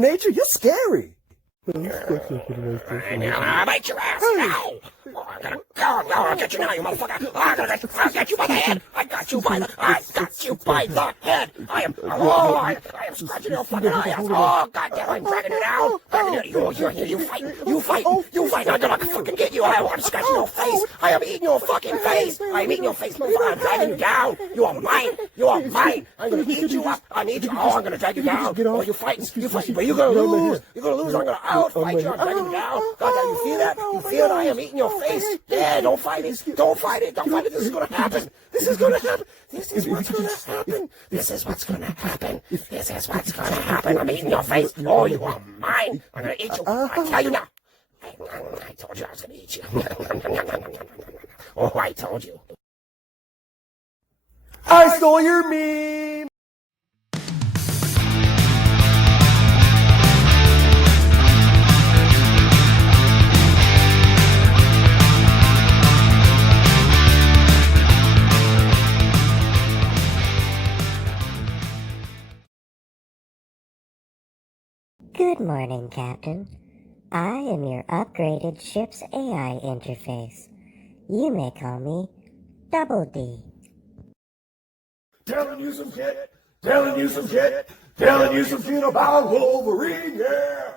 Damn, Nature, you're scary. I'll bite your ass now! Oh, I'm gonna go! I'll get you now, you motherfucker! I'll get you by the head! I got you by the head! I am scratching your fucking eye out! Oh, goddamn, I'm dragging you down! You fight! I'm gonna fucking get you! I want to scratch your face! I am eating your fucking face! I'm eating your face, motherfucker! I'm dragging you down! You are mine! I'm gonna eat you up! I'm gonna drag you down! Oh, you fighting, but you're gonna lose! I'm gonna outfight you! I'm dragging you down! Goddamn, you feel that? I am eating your face! Yeah, don't fight it! This is gonna happen! This is what's gonna happen! I'm eating your face! Oh, you are mine! I'm gonna eat you! I tell you now! I told you I was gonna eat you! Oh, I told you! I stole your meme! Good morning, Captain. I am your upgraded ship's AI interface. You may call me Double D. Telling you some shit about Wolverine, yeah!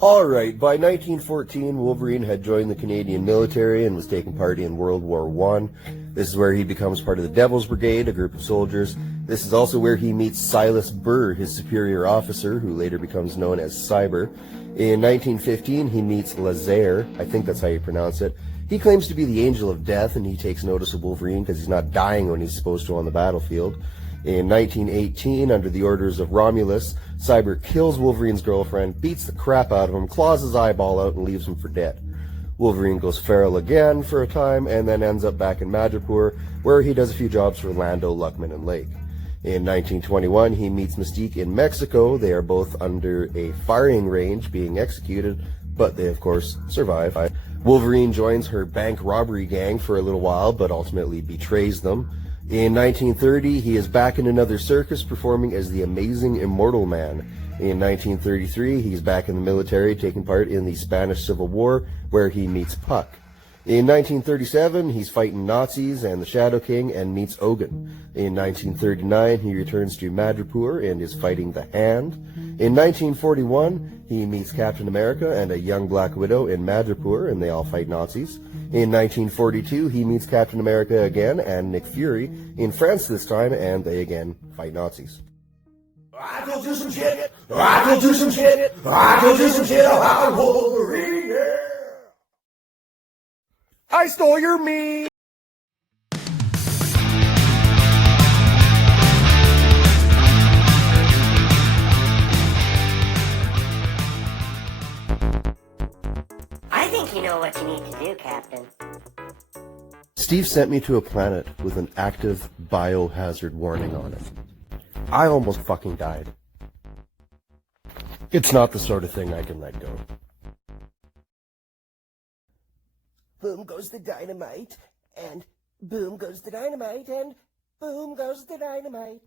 Alright, by 1914, Wolverine had joined the Canadian military and was taking part in World War I. This is where he becomes part of the Devil's Brigade, a group of soldiers. This is also where he meets Silas Burr, his superior officer, who later becomes known as Cyber. In 1915, he meets Lazaire, I think that's how you pronounce it. He claims to be the Angel of Death, and he takes notice of Wolverine because he's not dying when he's supposed to on the battlefield. In 1918, under the orders of Romulus, Cyber kills Wolverine's girlfriend, beats the crap out of him, claws his eyeball out, and leaves him for dead. Wolverine goes feral again for a time, and then ends up back in Madripoor, where he does a few jobs for Lando, Luckman, and Lake. In 1921, he meets Mystique in Mexico. They are both under a firing range being executed, but they, of course, survive. Wolverine joins her bank robbery gang for a little while, but ultimately betrays them. In 1930, he is back in another circus performing as the Amazing Immortal Man. In 1933, he's back in the military, taking part in the Spanish Civil War, where he meets Puck. In 1937, he's fighting Nazis and the Shadow King and meets Ogun. In 1939, he returns to Madripoor and is fighting the Hand. In 1941, he meets Captain America and a young Black Widow in Madripoor, and they all fight Nazis. In 1942, he meets Captain America again and Nick Fury in France this time, and they again fight Nazis. I go do some shit about Wolverine, yeah! I stole your meme! I think you know what you need to do, Captain. Steve sent me to a planet with an active biohazard warning on it. I almost fucking died. It's not the sort of thing I can let go. Boom goes the dynamite, and boom goes the dynamite, and boom goes the dynamite.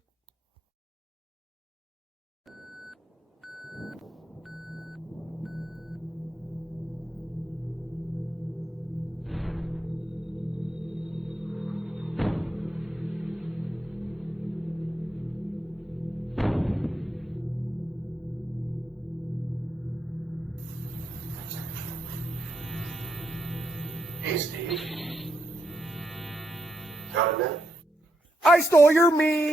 Hey, Steve. Got a minute? I stole your meme!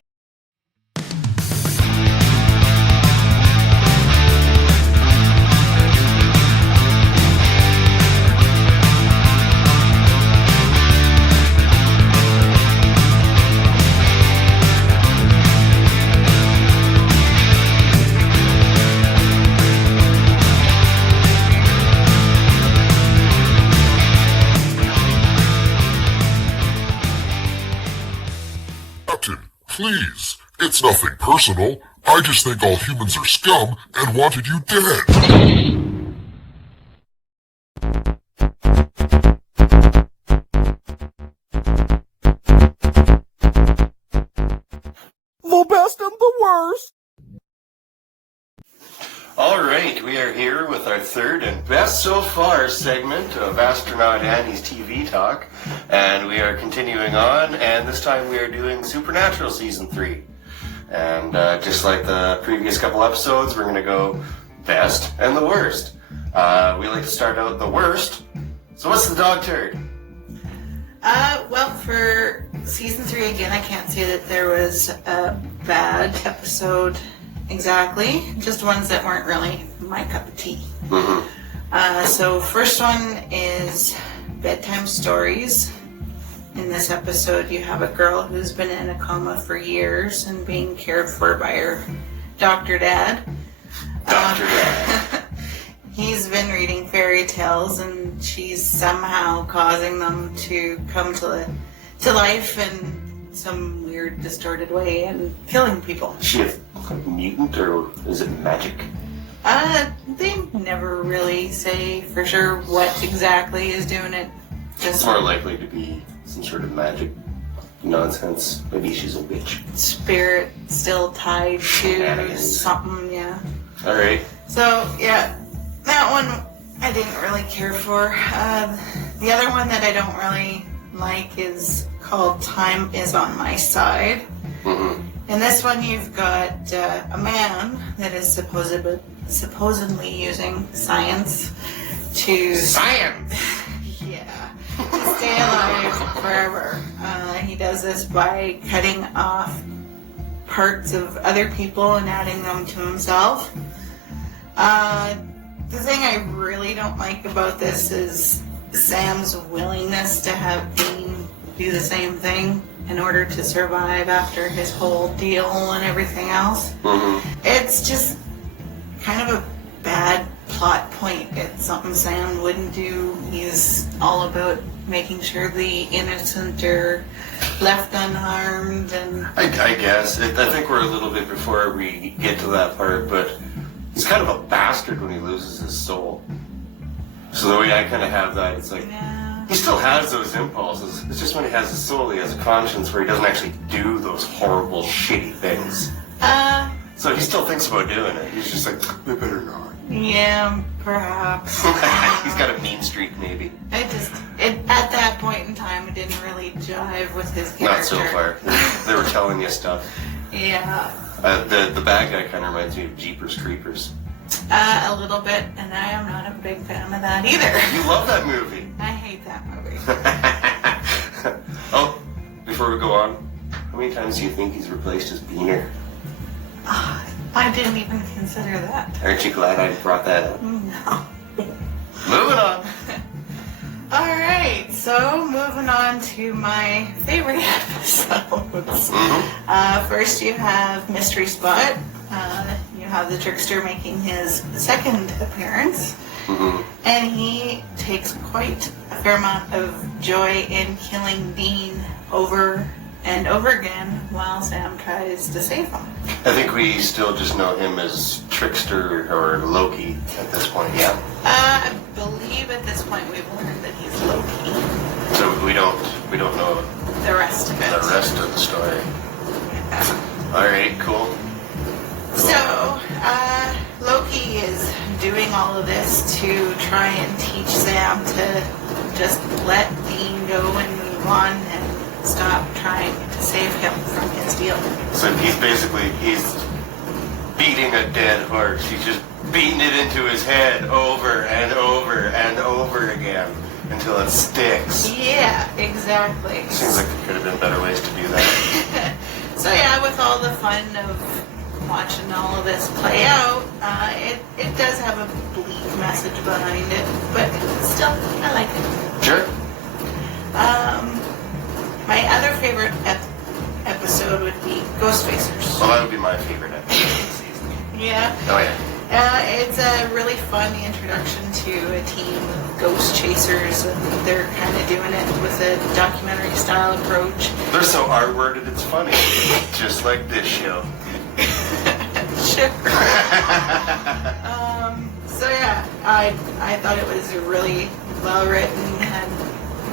Please, it's nothing personal. I just think all humans are scum and wanted you dead. The best and the worst! here with our third and best so far segment of Astronaut Annie's TV Talk. And we are continuing on, and this time we are doing Supernatural Season 3. And just like the previous couple episodes, we're going to go best and the worst. We like to start out the worst. So what's the dog turd? Well, for Season 3, again, I can't say that there was a bad episode exactly, just ones that weren't really my cup of tea. So first one is bedtime stories. In this episode, you have a girl who's been in a coma for years and being cared for by her Dr. Dad. Dr. Dad. He's been reading fairy tales, and she's somehow causing them to come to life in some weird, distorted way and killing people. Is she a mutant, or is it magic? They never really say for sure what exactly is doing it. It's more likely to be some sort of magic nonsense. Maybe she's a witch. Spirit still tied to Shenanigans. something, yeah. Alright. So, yeah, that one I didn't really care for. The other one that I don't really like is called Time Is On My Side. In this one, you've got a man that is supposedly using science to... Science! Yeah. To stay alive forever. He does this by cutting off parts of other people and adding them to himself. The thing I really don't like about this is Sam's willingness to have Dean do the same thing in order to survive after his whole deal and everything else. It's just kind of a bad plot point. It's something Sam wouldn't do. He's all about making sure the innocent are left unharmed. And I guess. I think we're a little bit before we get to that part, but he's kind of a bastard when he loses his soul. So the way I kind of have that, it's like, he still has those impulses. It's just when he has his soul, he has a conscience where he doesn't actually do those horrible, shitty things. So he still thinks about doing it. He's just like, they better not. yeah, perhaps. He's got a mean streak, maybe. At that point in time, it didn't really jive with his character. Not so far. They were telling you stuff. Yeah. The bad guy kind of reminds me of Jeepers Creepers. A little bit, and I am not a big fan of that either. You love that movie. I hate that movie. Oh, before we go on, how many times do you think he's replaced his beaner? I didn't even consider that. Aren't you glad I brought that up? No. Moving on. Alright, so moving on to my favorite episodes. First you have Mystery Spot. You have the trickster making his second appearance. And he takes quite a fair amount of joy in killing Dean over and over again while Sam tries to save him. I think we still just know him as Trickster or Loki at this point, yeah? I believe at this point we've learned that he's Loki. So we don't know The rest of it. the rest of the story. Yeah. Alright, cool. So, Loki is doing all of this to try and teach Sam to just let Dean go and move on and stop trying to save him from his deal. So he's beating a dead horse. He's just beating it into his head over and over and over again until it sticks. Yeah, exactly. Seems like there could have been better ways to do that. So yeah, with all the fun of watching all of this play out, it does have a bleak message behind it, but still, I like it. Sure. My other favorite episode would be Ghostfacers. Well, that would be my favorite episode of the season. Yeah. Oh, yeah. It's a really fun introduction to a team of ghost chasers, and they're kind of doing it with a documentary style approach. They're so R-worded, it's funny. Just like this show. Sure. So yeah, I thought it was really well written, had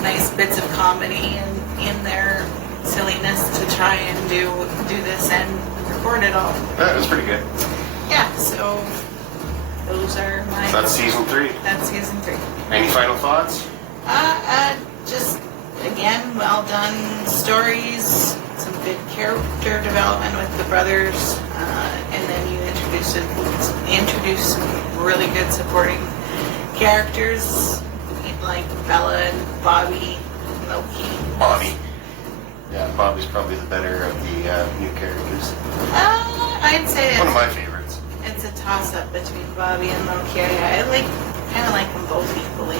nice bits of comedy and in their silliness to try and do this and record it all. That was pretty good. Yeah, so those are my. So that's season 3. That's season 3. Any final thoughts? Just again, well done stories, some good character development with the brothers, and then you introduce some really good supporting characters like Bella and Bobby, Loki. Bobby. Yeah, Bobby's probably the better of the new characters. I'd say One of my favorites. it's a toss-up between Bobby and Loki. I kind of like them both equally.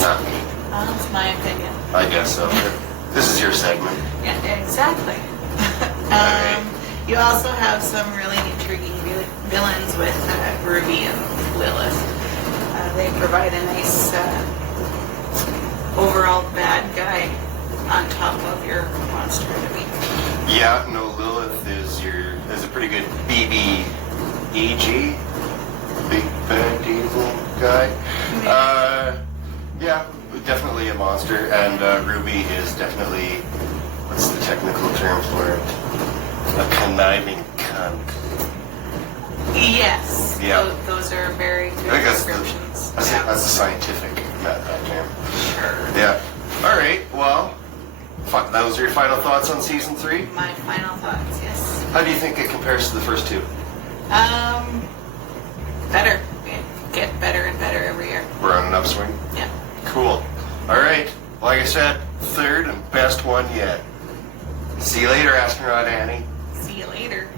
Not me. That's my opinion. I guess so. This is your segment. Yeah, exactly. Alright. You also have some really intriguing villains with Ruby and Lilith. They provide a nice overall bad guy on top of your monster of the week. Yeah, no, Lilith is a pretty good BBEG, big bad evil guy. Yeah, definitely a monster, and Ruby is definitely, what's the technical term for it? A conniving cunt. Yes. Yeah. Those are very good I think descriptions. that's the scientific term. Sure. Yeah. All right. Well, those are your final thoughts on season 3. My final thoughts. Yes. How do you think it compares to the first 2? Better. It get better and better every year. We're on an upswing. Yeah. Cool. All right. Like I said, 3rd and best one yet. See you later, Astronaut Annie. See you later.